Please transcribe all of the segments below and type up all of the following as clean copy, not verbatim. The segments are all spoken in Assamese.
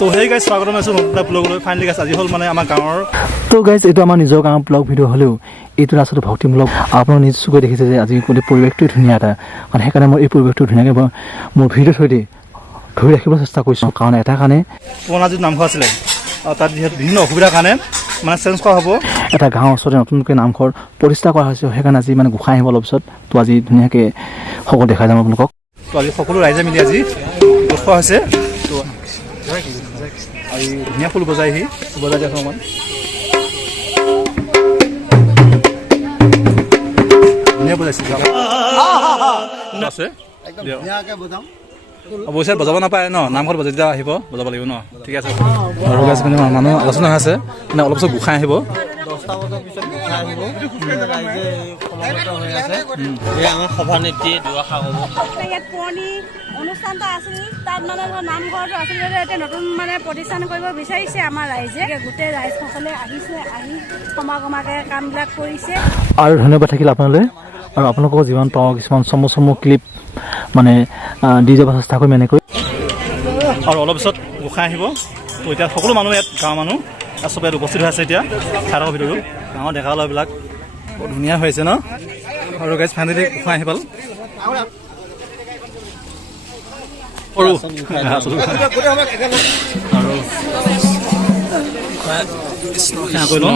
তো সেই গাইজ স্বাগতম আছোঁ নতুন এটা ব্লগলৈ। ফাইনেলি গাইজ আজি হ'ল মানে আমাৰ গাঁৱৰ। তো গাইজ এইটো আমাৰ নিজৰ গাঁৱৰ ব্লগ ভিডিঅ' হ'লেও এইটো আচলতে ভক্তিমূলক। আপোনালোকে নিজ চকুৰে দেখিছে যে আজি গোটেই পৰিৱেশটোৱে ধুনীয়া এটা, কাৰণ সেইকাৰণে মই এই পৰিৱেশটো ধুনীয়াকৈ মোৰ ভিডিঅ' থৈ দি ধৰি ৰাখিবলৈ চেষ্টা কৰিছোঁ। কাৰণ এটা কাৰণে পুৰণা যিটো নামঘৰ আছিলে তাত যিহেতু বিভিন্ন অসুবিধাৰ কাৰণে মানে চেঞ্জ কৰা হ'ব। এটা গাঁৱৰ ওচৰতে নতুনকৈ নামঘৰ প্ৰতিষ্ঠা কৰা হৈছে, সেইকাৰণে আজি মানে গোসাঁই আহিব অলপ পিছত। তো আজি ধুনীয়াকৈ সকলো দেখাই যাম আপোনালোকক। তো আজি সকলো ৰাইজে মিলি আজি গোট খোৱা হৈছে। তো আজি ধুনীয়া ফুল বজাই দিয়া অকণমান ধুনীয়া বজাইছে আছে অৱশ্যে বজাব নাপায় ন, নামঘৰত বজাই দিয়া আহিব, বজাব লাগিব ন। ঠিক আছে। আৰু গাইজ মানে মানুহ আলোচনা হৈ আছে, মানে অলপ পিছত গোসাঁই আহিব। সভানেত্ৰী ইয়াত পুৰণি অনুষ্ঠান এটা আছিল, তাত মানে নামঘৰটো আচলতে এতিয়া নতুন মানে প্ৰতিষ্ঠান কৰিব বিচাৰিছে আমাৰ ৰাইজে। গোটেই ৰাইজসকলে আহিছে, আহি সমাগমাকে কামবিলাক কৰিছে। আৰু ধন্যবাদ থাকিল আপোনালৈ। আৰু আপোনালোকক যিমান পাওঁ কিছুমান চমু ক্লিপ মানে দি যাব চেষ্টা কৰিম এনেকৈ। আৰু অলপ পিছত গোসাঁই আহিব। তো এতিয়া সকলো মানুহ ইয়াত গাঁৱৰ মানুহ চব ইয়াত উপস্থিত হৈ আছে। এতিয়া ঠাইডোখৰ ভিতৰত গাঁৱৰ ডেকা ল'ৰাবিলাক বৰ ধুনীয়া হৈ আছে ন। আৰু গাইজ ফাইনেলি গোসাঁই আহি পাল। আৰু কৰি লওঁ।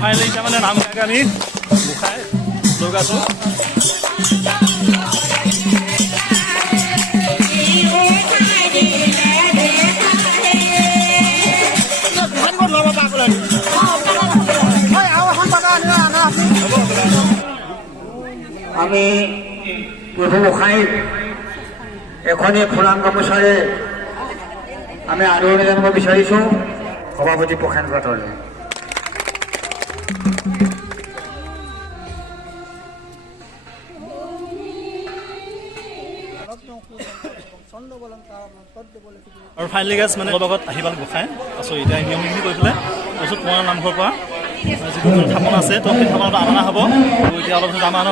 ফাইনেলি এতিয়া মানে নাম গাই আমি গোসাঁই লৈ গৈছোঁ। আমি প্ৰভু গোসাঁইক এখনি ফুলাম গামোচাৰে আমি আদৰণি জানিব বিচাৰিছোঁ সভাপতি প্ৰসেন পাটৰলৈ। আৰু ফাইনেলি গাইজ মানে অলপ আগত আহি পাল গোসাঁই। আছোঁ এতিয়া নিয়মখিনি কৰি পেলাই তাৰপিছত পুৰণা নামঘৰৰ পৰা যিটো থাপনা আছে তো সেই থাপনাটো অনা হ'ব। তো এতিয়া অলপ পিছত যাম ন।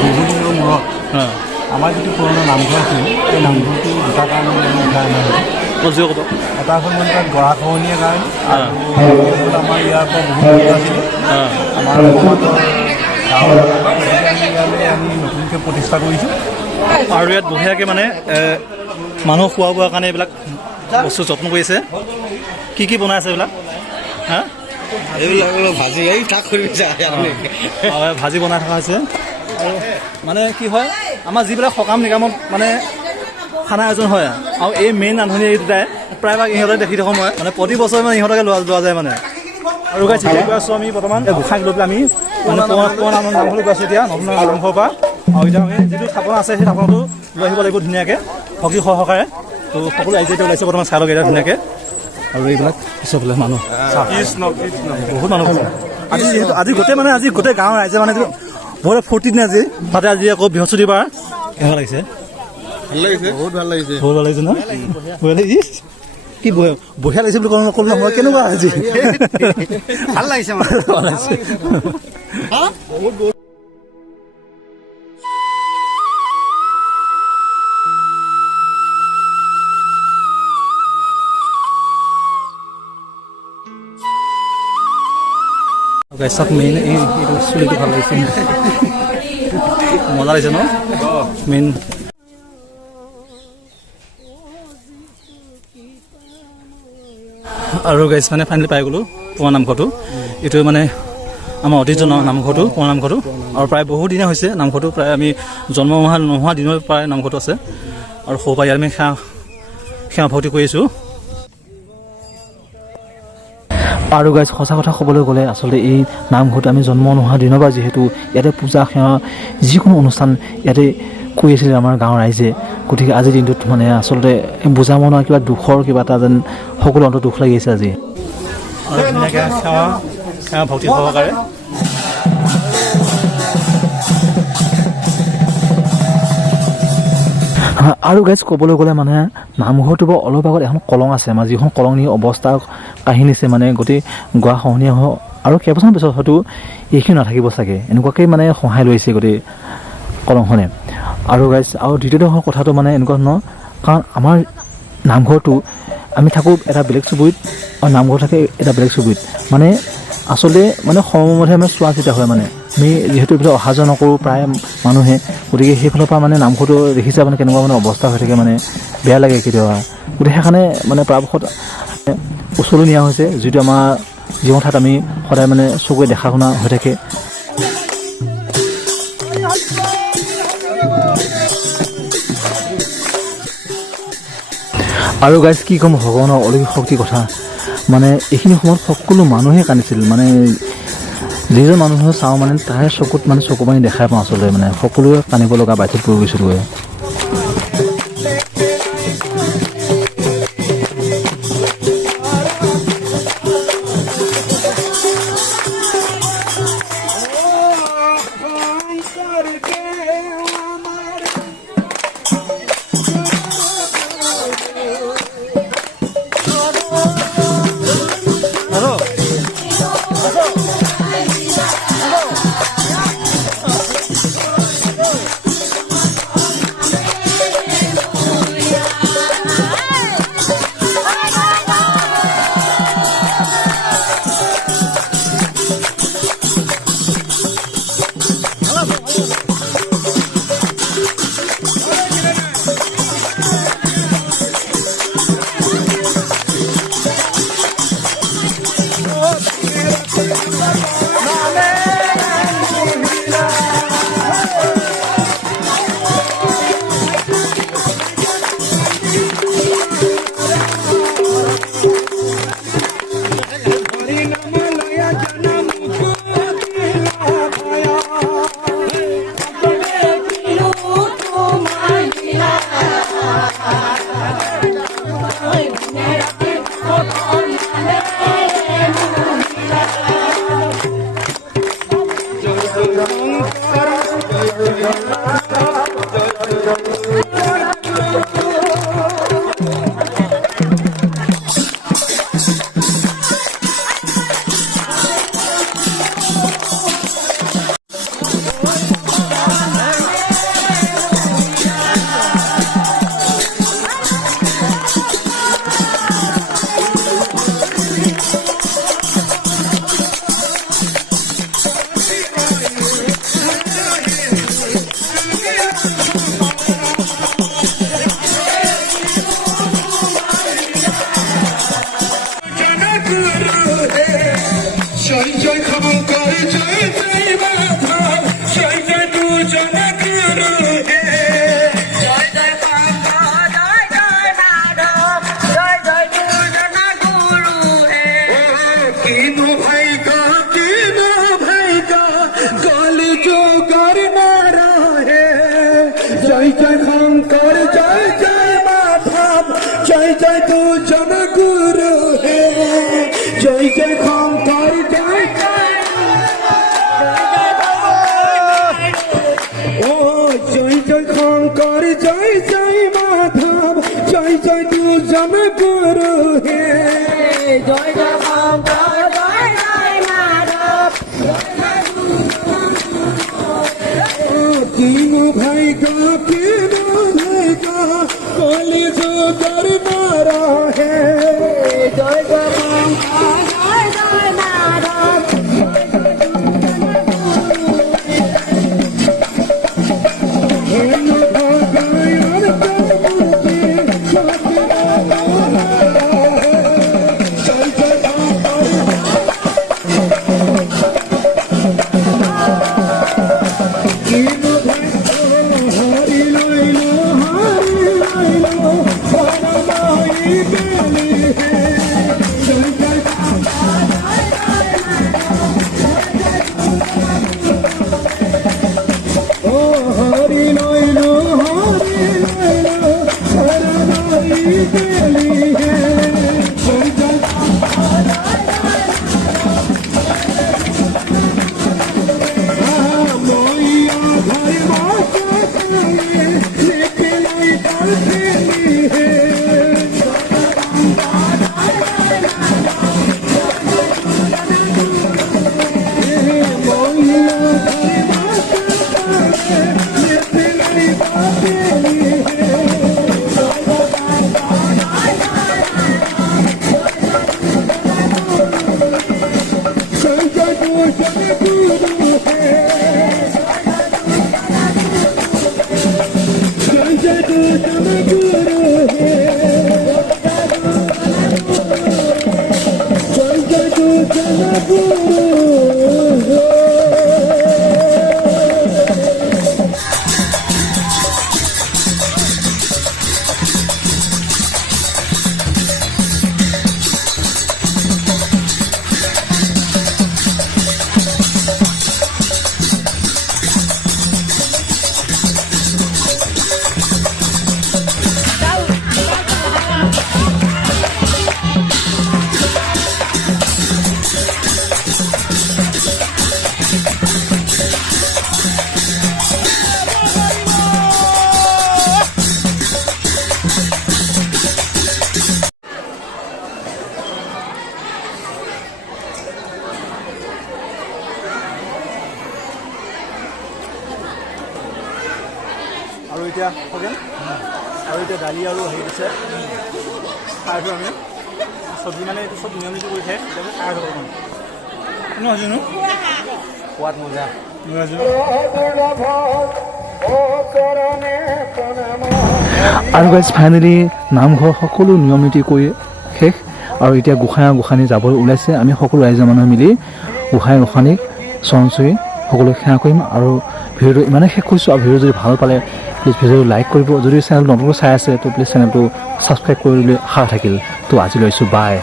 বহুদিনৰ মূৰত আমাৰ যিটো পুৰণা নামঘৰ আছিল সেই নামঘৰটো দুটা কাৰণে উঠাই অনা হৈছে। ক'ব এটা হ'ল মানে তাত গৰাখহনীয়াৰ কাৰণে, আৰু আমাৰ ইয়াৰ পৰা বহুত দূৰ আছিলে আমাৰ সমাজৰ গাঁৱৰ আমি নতুনকৈ প্ৰতিষ্ঠা কৰিছোঁ। আৰু ইয়াত বঢ়িয়াকৈ মানে মানুহ খোৱা বোৱাৰ কাৰণে এইবিলাক বস্তু যত্ন কৰিছে। কি বনাই আছে এইবিলাক? হা এইবিলাক ভাজি ভাজি বনাই থকা হৈছে। আৰু মানে কি হয় আমাৰ যিবিলাক সকাম নিকামত মানে খানা আয়োজন হয়, আৰু এই মেইন ৰান্ধনি এই দুটাই প্ৰায়ভাগ ইহঁতে দেখি থাকোঁ মই, মানে প্ৰতি বছৰে মানে ইহঁতকে লোৱা যায় মানে। আৰু গাইজ এতিয়া গৈ আছোঁ আমি বৰ্তমান গোসাঁইক লৈ পেলাই আমি মানে পুৰণা নামঘৰলৈ গৈ আছোঁ এতিয়া নতুন নামঘৰৰ পৰা। আৰু এতিয়া আমি যিটো থাপনা আছে সেই থাপনাটো লৈ আহিব লাগিব ধুনীয়াকৈ ভক্তি সহকাৰে। তো সকলো ৰাইজে এতিয়া ওলাইছে বৰ্তমান চাই লওক এতিয়া ধুনীয়াকৈ। আৰু এইবিলাক পিছফালে মানুহ বহুত মানুহ আজি যিহেতু আজি গোটেই গাঁৱৰ ৰাইজে মানে বহুত ফূৰ্তি দিনে আজি তাতে আজি আকৌ বৃহস্পতিবাৰ। কেনেকুৱা লাগিছে? বহুত ভাল লাগিছে। বহুত ভাল লাগিছে ন? কি বঢ়িয়া লাগিছে বুলি ক'লো নহয়, কেনেকুৱা আজি? ভাল লাগিছে চব মেইন এইটো চুলিটো ভাল লাগিছে, মজা লাগিছে ন মেইন। আৰু গাইজ মানে ফাইনেলি পাই গ'লোঁ পুৰণা নামঘৰটো। এইটো মানে আমাৰ ঐতিহ্য নামঘৰটো, পুৰণা নামঘৰটো। আৰু প্ৰায় বহুত দিনে হৈছে নামঘৰটো, প্ৰায় আমি জন্ম নোহোৱা দিনৰ প্ৰায় নামঘৰটো আছে। আৰু সৰু পৰা ইয়াত আমি সেৱা ভক্তি কৰি আছোঁ। আৰু গাইজ সঁচা কথা ক'বলৈ গ'লে আচলতে এই নামঘৰটো আমি জন্ম নোহোৱা দিনৰ পৰা যিহেতু ইয়াতে পূজা সেৱা যিকোনো অনুষ্ঠান ইয়াতে কৰি আছিলে আমাৰ গাঁৱৰ ৰাইজে। গতিকে আজিৰ দিনটোত মানে আচলতে বুজা মনা কিবা দুখৰ কিবা এটা যেন সকলো অন্তত দুখ লাগি আছে আজি। আৰু ধুনীয়াকৈ সেৱা ভক্তি সহকাৰে আৰু গাইজ ক'বলৈ গ'লে মানে নামঘৰটোৰ পৰা অলপ আগত এখন কলং আছে আমাৰ যিখন কলংনি অৱস্থা কাহিনীছে মানে গোটেই গোৱা খহনীয়া হওক আৰু কেইবছৰমান পিছত হয়তো এইখিনি নাথাকিব চাগে এনেকুৱাকৈ মানে সহায় লৈছে গোটেই কলংখনে আৰু গাইজ আৰু দ্বিতীয়টো কথাটো মানে এনেকুৱা ধৰণৰ কাৰণ আমাৰ নামঘৰটো আমি থাকোঁ এটা বেলেগ চুবুৰীত আৰু নামঘৰ থাকে এটা বেলেগ চুবুৰীত মানে আচলতে মানে সময়মতে আমি চোৱা চিতা হয় মানে আমি যিহেতু এইবিলাক অহা যোৱা নকৰোঁ প্ৰায় মানুহে গতিকে সেইফালৰ পৰা মানে নামঘৰটো দেখিছা মানে কেনেকুৱা মানে অৱস্থা হৈ থাকে মানে বেয়া লাগে কেতিয়াবা গতিকে সেইকাৰণে মানে পৰাপক্ষত ওচৰলৈ নিয়া হৈছে যিটো আমাৰ যিখন ঠাইত আমি সদায় মানে চকুৱে দেখা শুনা হৈ থাকে আৰু গাইজ কি ক'ম ভগৱানৰ অলৌকিক শক্তিৰ কথা মানে এইখিনি সময়ত সকলো মানুহে কান্দিছিল মানে যিজন মানুহে চাওঁ মানে তাৰে চকুত মানে চকু পানী দেখাই পাওঁ আচলতে মানে সকলোৱে কান্দিব লগা বাধ্যত পৰি গৈছিলোগৈ আৰু এতিয়া খগেন আৰু এতিয়া দালি আৰু হেৰি দিছে খাই থৈ আমি চব্জি মানে এইটো চব নিয়ম নীতি কৰি খাই এতিয়া খাই থ'ব মানে নহয়নো সোৱাদ মজা আৰু গাইজ ফাইনেলি নামঘৰ সকলো নিয়ম নীতি কৰি শেষ আৰু এতিয়া গোসাঁনী যাবলৈ ওলাইছে আমি সকলো ৰাইজৰ মানুহ মিলি গোসাঁনীক চৰণ চুই সকলোৱে সেৱা কৰিম আৰু ভিডিঅ'টো ইমানে শেষ কৰিছোঁ আৰু ভিডিঅ' যদি ভাল পালে প্লিজ ভিডিঅ'টো লাইক কৰিব যদি চেনেলটো নতুনকৈ চাই আছে তো প্লিজ চেনেলটো ছাবস্ক্ৰাইব কৰিবলৈ আশা থাকিল তো আজি লৈছোঁ বাই